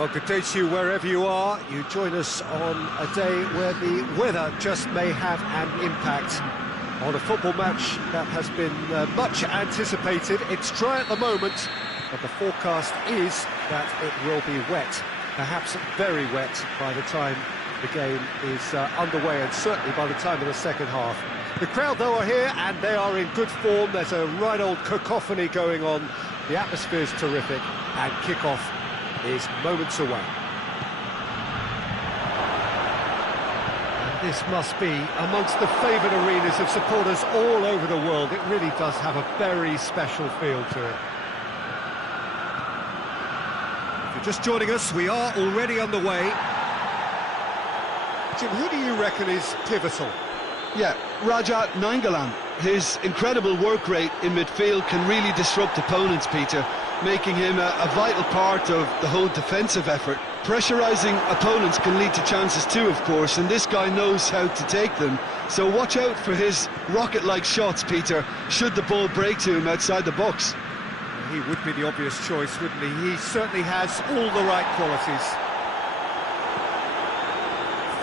Well, good day to you wherever you are. You join us on a day where the weather just may have an impact on a football match that has been much anticipated. It's dry at the moment, but the forecast is that it will be wet, perhaps very wet by the time the game is underway, and certainly by the time of the second half. The crowd, though, are here, and they are in good form. There's a right old cacophony going on. The atmosphere's terrific, and kick-off is moments away. And this must be amongst the favoured arenas of supporters all over the world. It really does have a very special feel to it. If you're just joining us, we are already underway. Jim, who do you reckon is pivotal? Yeah, Raja Nainggolan. His incredible work rate in midfield can really disrupt opponents, Peter, making him a vital part of the whole defensive effort. Pressurising opponents can lead to chances too, of course, and this guy knows how to take them. So watch out for his rocket-like shots, Peter, should the ball break to him outside the box. He would be the obvious choice, wouldn't he? He certainly has all the right qualities.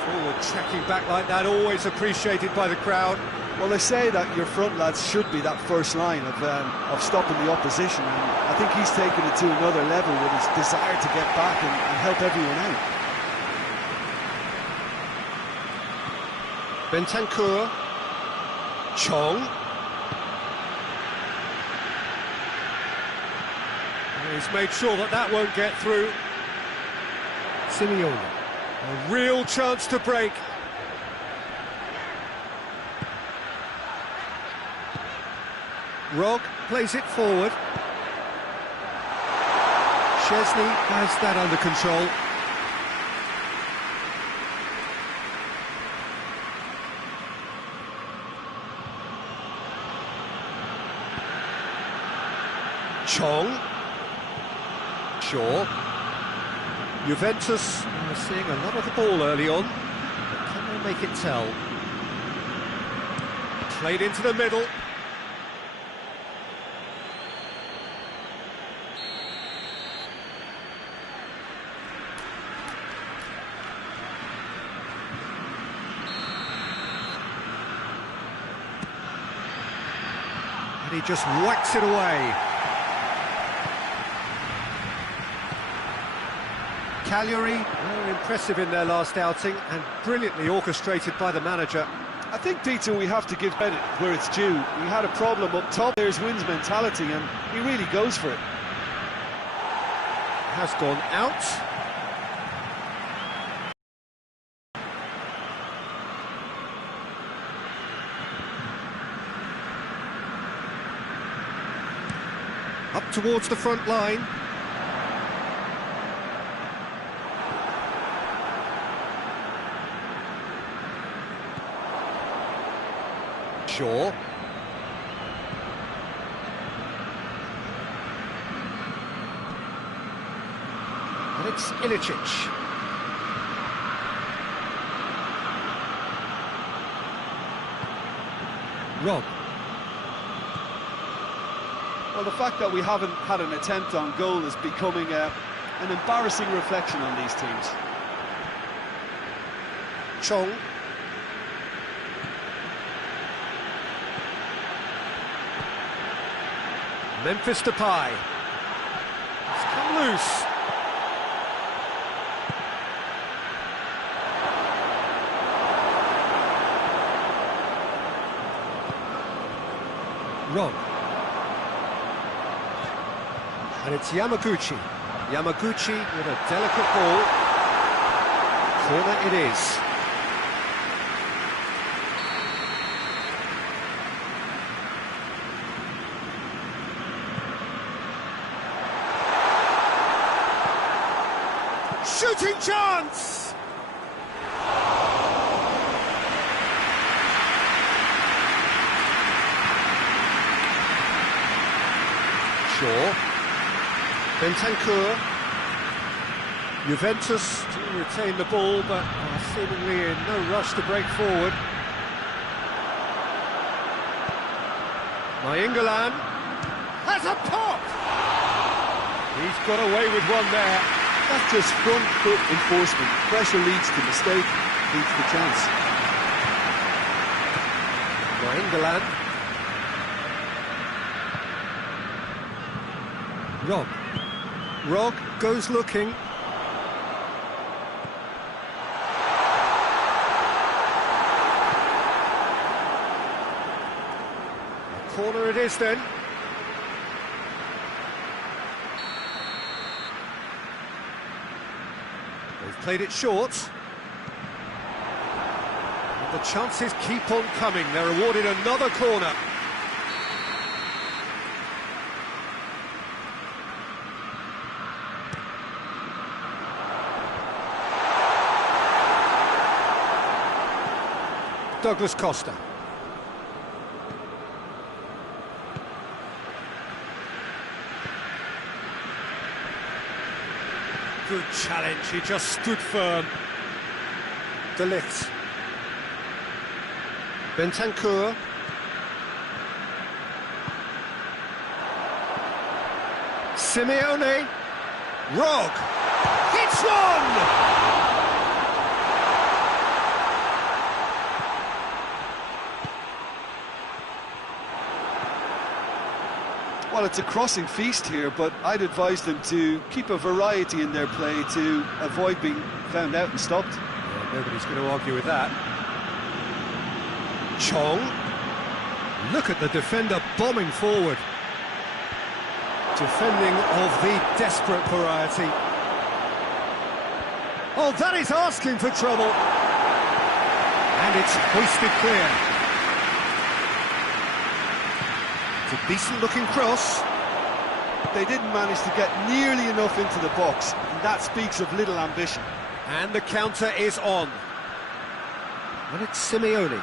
Forward tracking back like that, always appreciated by the crowd. Well, they say that your front lads should be that first line of stopping the opposition, and I think he's taken it to another level with his desire to get back and help everyone out. Bentancur, Chong. And he's made sure that that won't get through. Simeone, a real chance to break. Rog plays it forward. Szczesny has that under control. Chong. Shaw. Juventus are seeing a lot of the ball early on, but can they make it tell? Played into the middle. And he just whacks it away. Cagliari were impressive in their last outing and brilliantly orchestrated by the manager. I think, Peter, we have to give credit where it's due. We had a problem up top. There's wins mentality, and he really goes for it. Has gone out. Up towards the front line. Shaw. And it's Ilicic. Rob. Well, the fact that we haven't had an attempt on goal is becoming an embarrassing reflection on these teams. Chong. Memphis Depay. It's come loose. Rob. And it's Yamaguchi. Yamaguchi with a delicate ball. Corner it is. Shooting chance! Shaw. Bentancur. Juventus do retain the ball, but are seemingly in no rush to break forward. Nainggolan has a pop! He's got away with one there. That's just front foot enforcement. Pressure leads to mistake, leads to chance. England. Rog goes looking. Corner it is then. They've played it short. And the chances keep on coming. They're awarded another corner. Douglas Costa. Good challenge, he just stood firm. De Ligt. Bentancur. Simeone. Rog. Hits one! Well, it's a crossing feast here, but I'd advise them to keep a variety in their play to avoid being found out and stopped. Yeah, nobody's going to argue with that. Chong. Look at the defender bombing forward. Defending of the desperate variety. Oh, that is asking for trouble. And it's hoisted clear. It's a decent-looking cross. They didn't manage to get nearly enough into the box, and that speaks of little ambition. And the counter is on. And it's Simeone.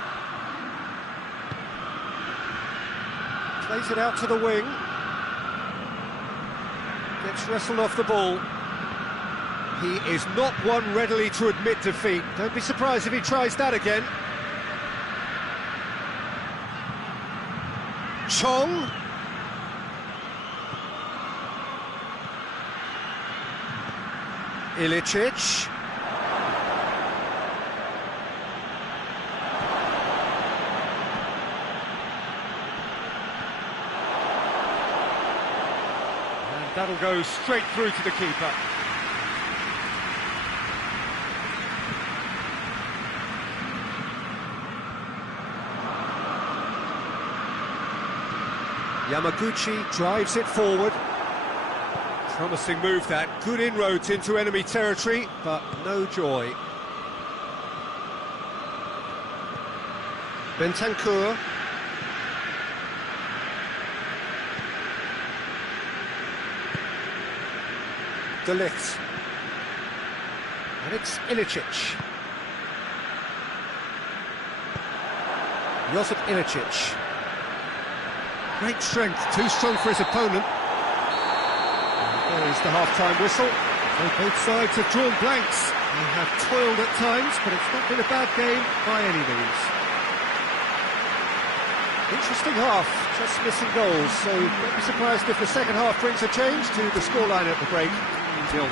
Plays it out to the wing. Gets wrestled off the ball. He is not one readily to admit defeat. Don't be surprised if he tries that again. Chong. Ilicic. And that'll go straight through to the keeper. Yamaguchi drives it forward. Promising move that, good inroads into enemy territory, but no joy. Bentancur. De Ligt. And it's Ilicic. Josip Ilicic. Great strength, too strong for his opponent. And there is the half-time whistle. So both sides have drawn blanks. They have toiled at times, but it's not been a bad game by any means. Interesting half, just missing goals, so don't be surprised if the second half brings a change to the scoreline at the break. 0-0.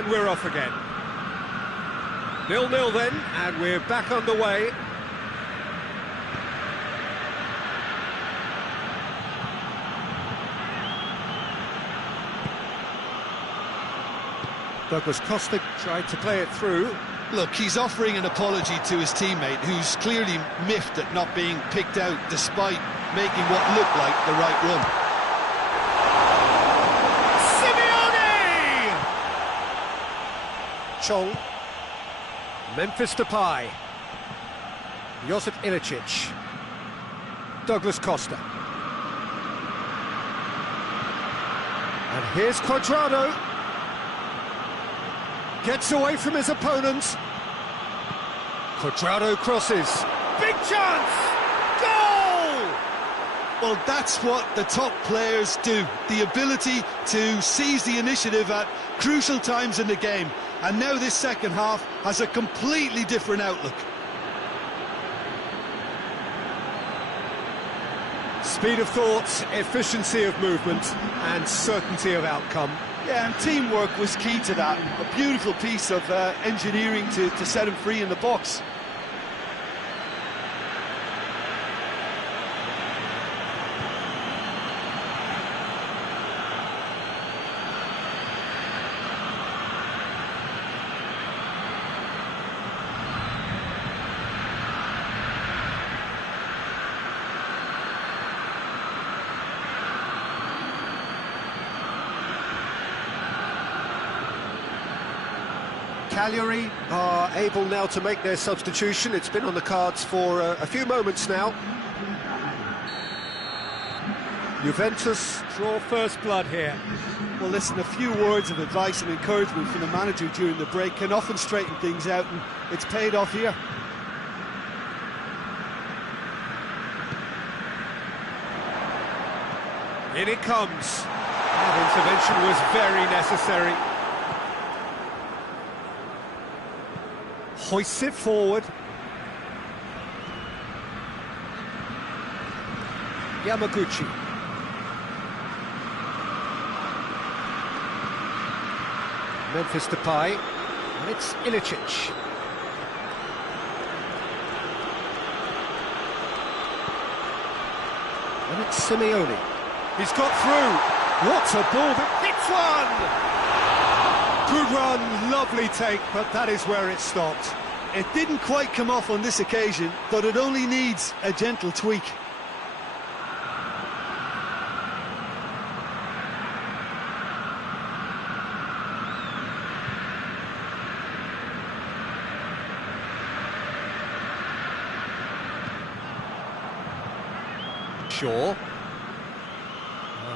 And we're off again. 0-0 then, and we're back underway. Douglas Costa tried to play it through. Look, he's offering an apology to his teammate, who's clearly miffed at not being picked out despite making what looked like the right run. Simeone! Chong. Memphis Depay. Josip Ilicic. Douglas Costa. And here's Cuadrado. Gets away from his opponent. Cuadrado crosses. Big chance! Goal! Well, that's what the top players do. The ability to seize the initiative at crucial times in the game. And now this second half has a completely different outlook. Speed of thought, efficiency of movement, and certainty of outcome. Yeah, and teamwork was key to that. A beautiful piece of engineering to set him free in the box. Cagliari are able now to make their substitution. It's been on the cards for a few moments now. Juventus draw first blood here. Well, listen, a few words of advice and encouragement from the manager during the break can often straighten things out, and it's paid off here. In it comes. That intervention was very necessary. Hoists it forward. Yamaguchi. Memphis Depay. And it's Ilicic. And it's Simeone. He's got through. What a ball that hits one! Good run, lovely take, but that is where it stopped. It didn't quite come off on this occasion, but it only needs a gentle tweak. Shaw.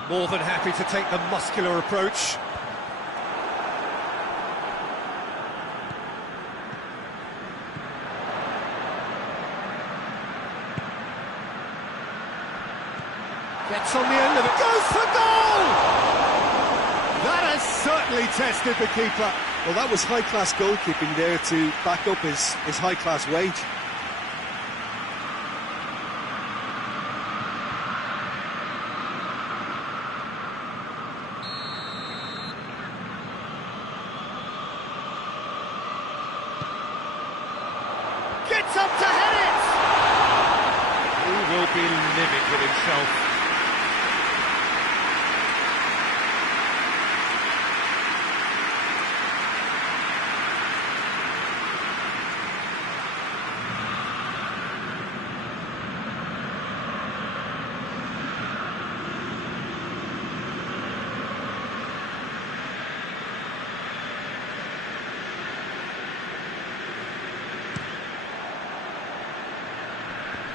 More than happy to take the muscular approach. Gets on the end of it, goes for goal! That has certainly tested the keeper. Well, that was high-class goalkeeping there to back up his high-class wage. Gets up to head it! He will be livid with himself.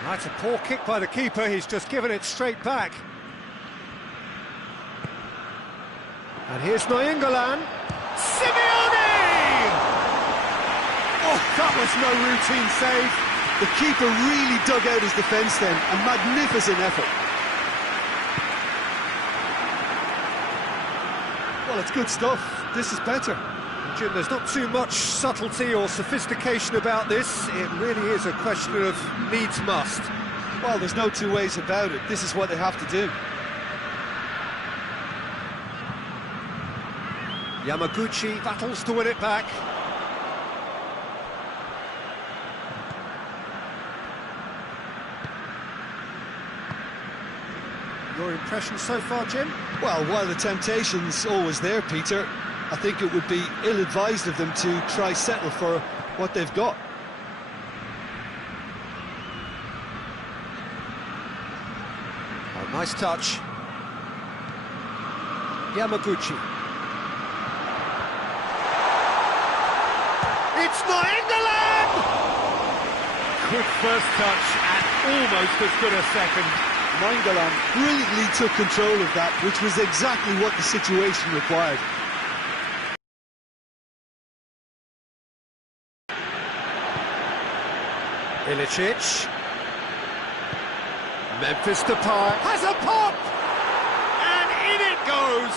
That's a poor kick by the keeper, he's just given it straight back. And here's Nainggolan. Simeone! Oh, that was no routine save. The keeper really dug out his defence then, a magnificent effort. Well, it's good stuff, this is better. Jim, there's not too much subtlety or sophistication about this. It really is a question of needs must. Well, there's no two ways about it. This is what they have to do. Yamaguchi battles to win it back. Your impression so far, Jim? Well, while the temptation's always there, Peter, I think it would be ill-advised of them to try settle for what they've got. Oh, nice touch. Yamaguchi. It's Nainggolan! Quick first touch and almost as good a second. Nainggolan brilliantly took control of that, which was exactly what the situation required. Ilicic. Memphis Depay has a pop! And in it goes!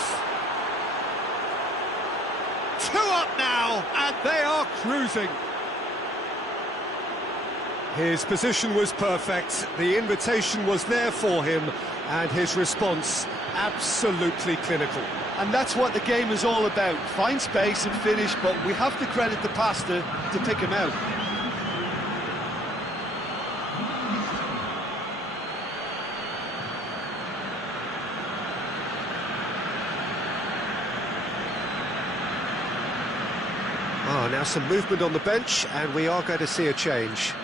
2 up now, and they are cruising. His position was perfect, the invitation was there for him, and his response absolutely clinical. And that's what the game is all about. Find space and finish, but we have to credit the pass to pick him out. Oh, now some movement on the bench, and we are going to see a change.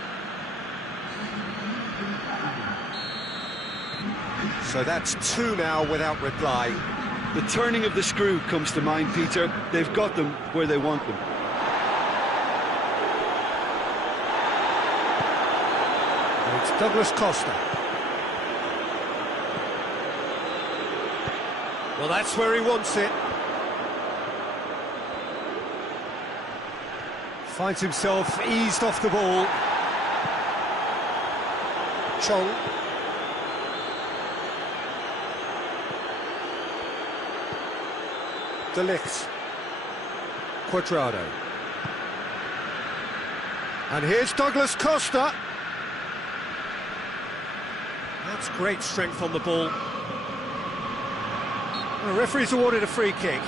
So that's 2 now without reply. The turning of the screw comes to mind, Peter. They've got them where they want them. And it's Douglas Costa. Well, that's where he wants it. Finds himself eased off the ball. Chong. De Ligt. Cuadrado. And here's Douglas Costa. That's great strength on the ball. The referee's awarded a free kick.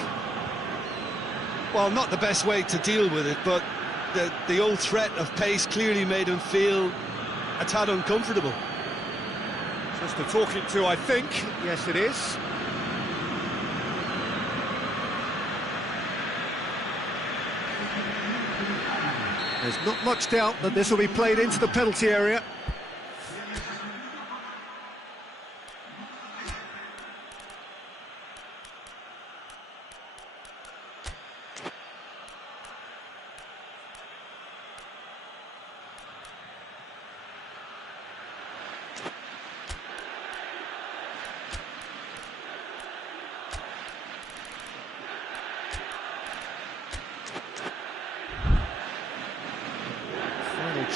Well, not the best way to deal with it, but the old threat of pace clearly made him feel a tad uncomfortable. Just a talking to, I think. Yes, it is. There's not much doubt that this will be played into the penalty area.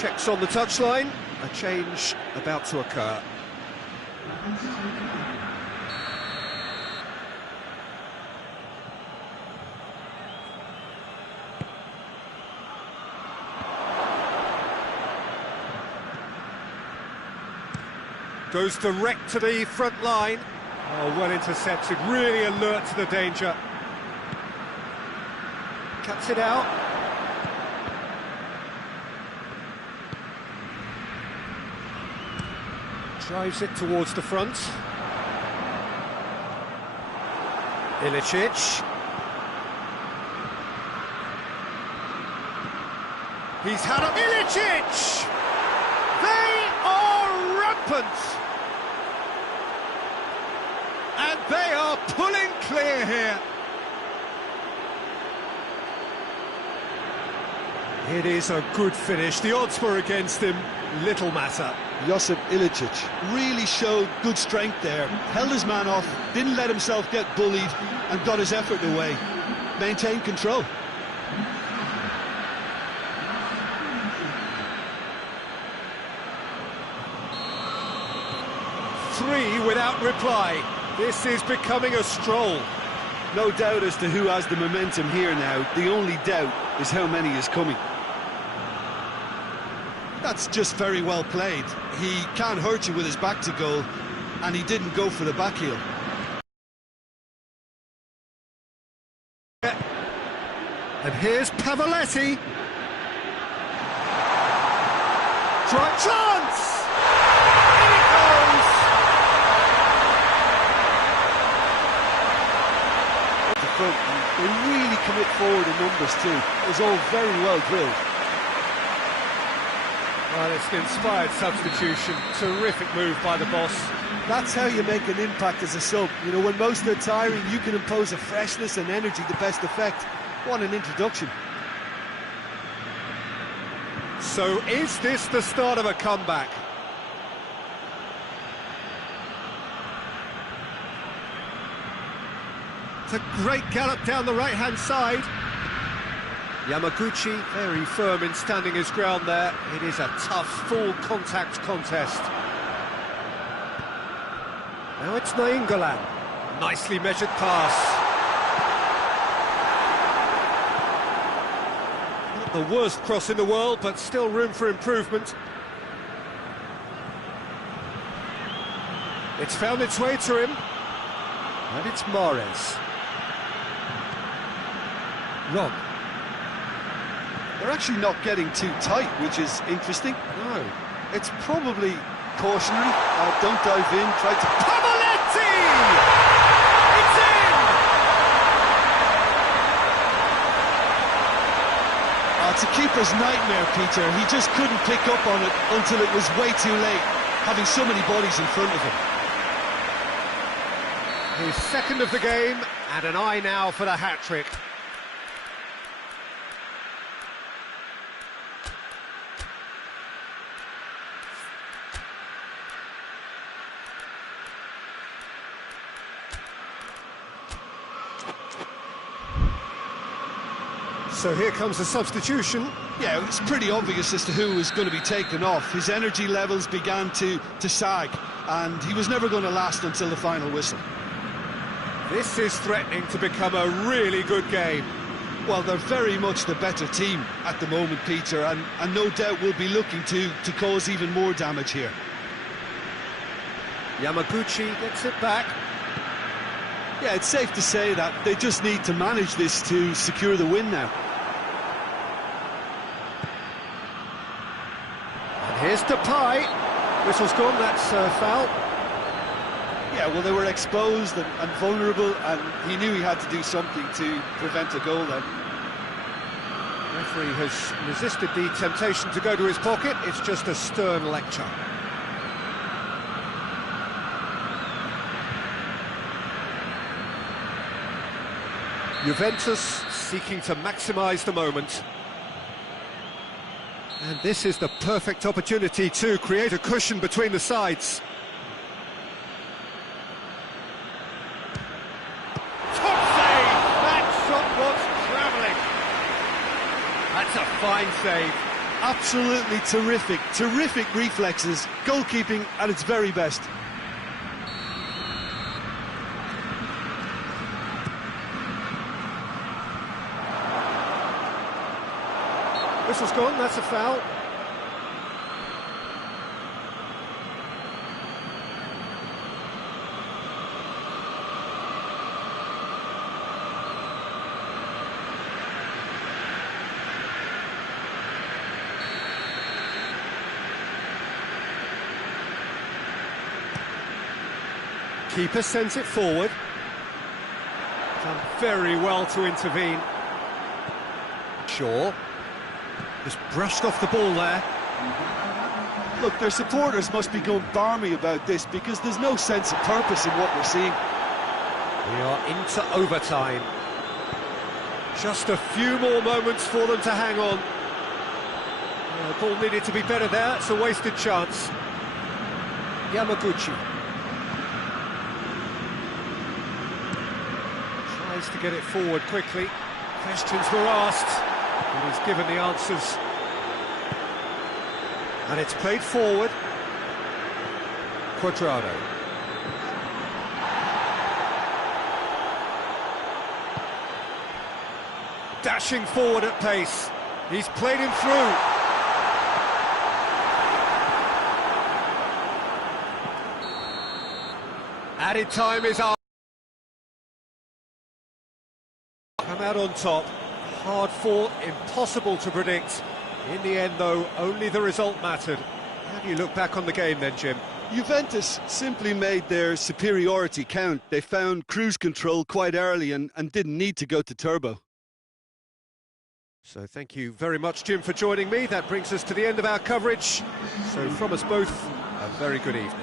Checks on the touchline, a change about to occur. Goes direct to the front line. Oh, well intercepted, really alert to the danger. Cuts it out. Drives it towards the front. Ilicic. He's had a Ilicic! They are rampant! And they are pulling clear here. It is a good finish. The odds were against him. Little matter. Josip Ilicic really showed good strength there, held his man off, didn't let himself get bullied, and got his effort away. Maintained control. Three without reply. This is becoming a stroll. No doubt as to who has the momentum here now. The only doubt is how many is coming. That's just very well played. He can't hurt you with his back to goal, and he didn't go for the back heel. And here's Pavoletti. Try chance! In it goes! At the front, and they really commit forward in numbers too. It was all very well drilled. Well, it's an inspired substitution. Terrific move by the boss. That's how you make an impact as a sub. You know, when most are tiring, you can impose a freshness and energy to best effect. What an introduction. So is this the start of a comeback? It's a great gallop down the right-hand side. Yamaguchi very firm in standing his ground there. It is a tough, full-contact contest. Now it's Nainggolan. Nicely measured pass. Not the worst cross in the world, but still room for improvement. It's found its way to him. And it's Mahrez. Rob. They're actually not getting too tight, which is interesting. No. It's probably cautionary. Don't dive in, try to... Pavoletti! It's in! It's a keeper's nightmare, Peter. He just couldn't pick up on it until it was way too late, having so many bodies in front of him. His second of the game, and an eye now for the hat-trick. So here comes the substitution. Yeah, it's pretty obvious as to who was going to be taken off. His energy levels began to sag, and he was never going to last until the final whistle. This is threatening to become a really good game. Well, they're very much the better team at the moment, Peter, and no doubt will be looking to cause even more damage here. Yamaguchi gets it back. Yeah, it's safe to say that they just need to manage this to secure the win now. And here's Depay. Whistle's gone, that's foul. Yeah, well, they were exposed and vulnerable, and he knew he had to do something to prevent a goal then. The referee has resisted the temptation to go to his pocket. It's just a stern lecture. Juventus seeking to maximise the moment. And this is the perfect opportunity to create a cushion between the sides. Top save! That shot was travelling. That's a fine save. Absolutely terrific, terrific reflexes, goalkeeping at its very best. Whistle's gone, that's a foul. Keeper sends it forward. Done very well to intervene. Shaw. Just brushed off the ball there. Look, their supporters must be going barmy about this because there's no sense of purpose in what we're seeing. We are into overtime. Just a few more moments for them to hang on. The ball needed to be better there. It's a wasted chance. Yamaguchi. Tries to get it forward quickly. Questions were asked. And he's given the answers. And it's played forward. Quadrado. Dashing forward at pace. He's played him through. Added time is up. Come out on top. hard fought, impossible to predict. In the end, though, only the result mattered. How do you look back on the game then, Jim? Juventus simply made their superiority count. They found cruise control quite early and didn't need to go to turbo. So thank you very much, Jim, for joining me. That brings us to the end of our coverage. So from us both, a very good evening.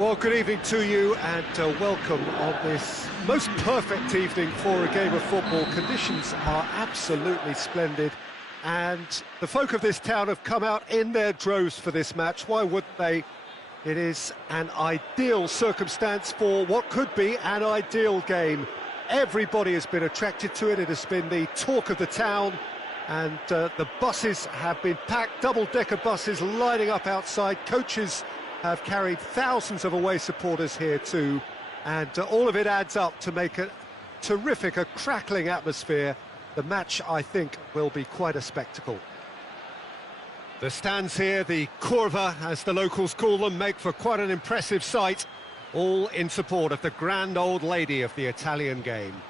Well, good evening to you and welcome on this most perfect evening for a game of football. Conditions are absolutely splendid and the folk of this town have come out in their droves for this match. Why wouldn't they? It is an ideal circumstance for what could be an ideal game. Everybody has been attracted to it. It has been the talk of the town, and the buses have been packed, double-decker buses lining up outside. Coaches have carried thousands of away supporters here too, and all of it adds up to make a terrific, a crackling atmosphere. The match, I think, will be quite a spectacle. The stands here, the curva, as the locals call them, make for quite an impressive sight, all in support of the grand old lady of the Italian game.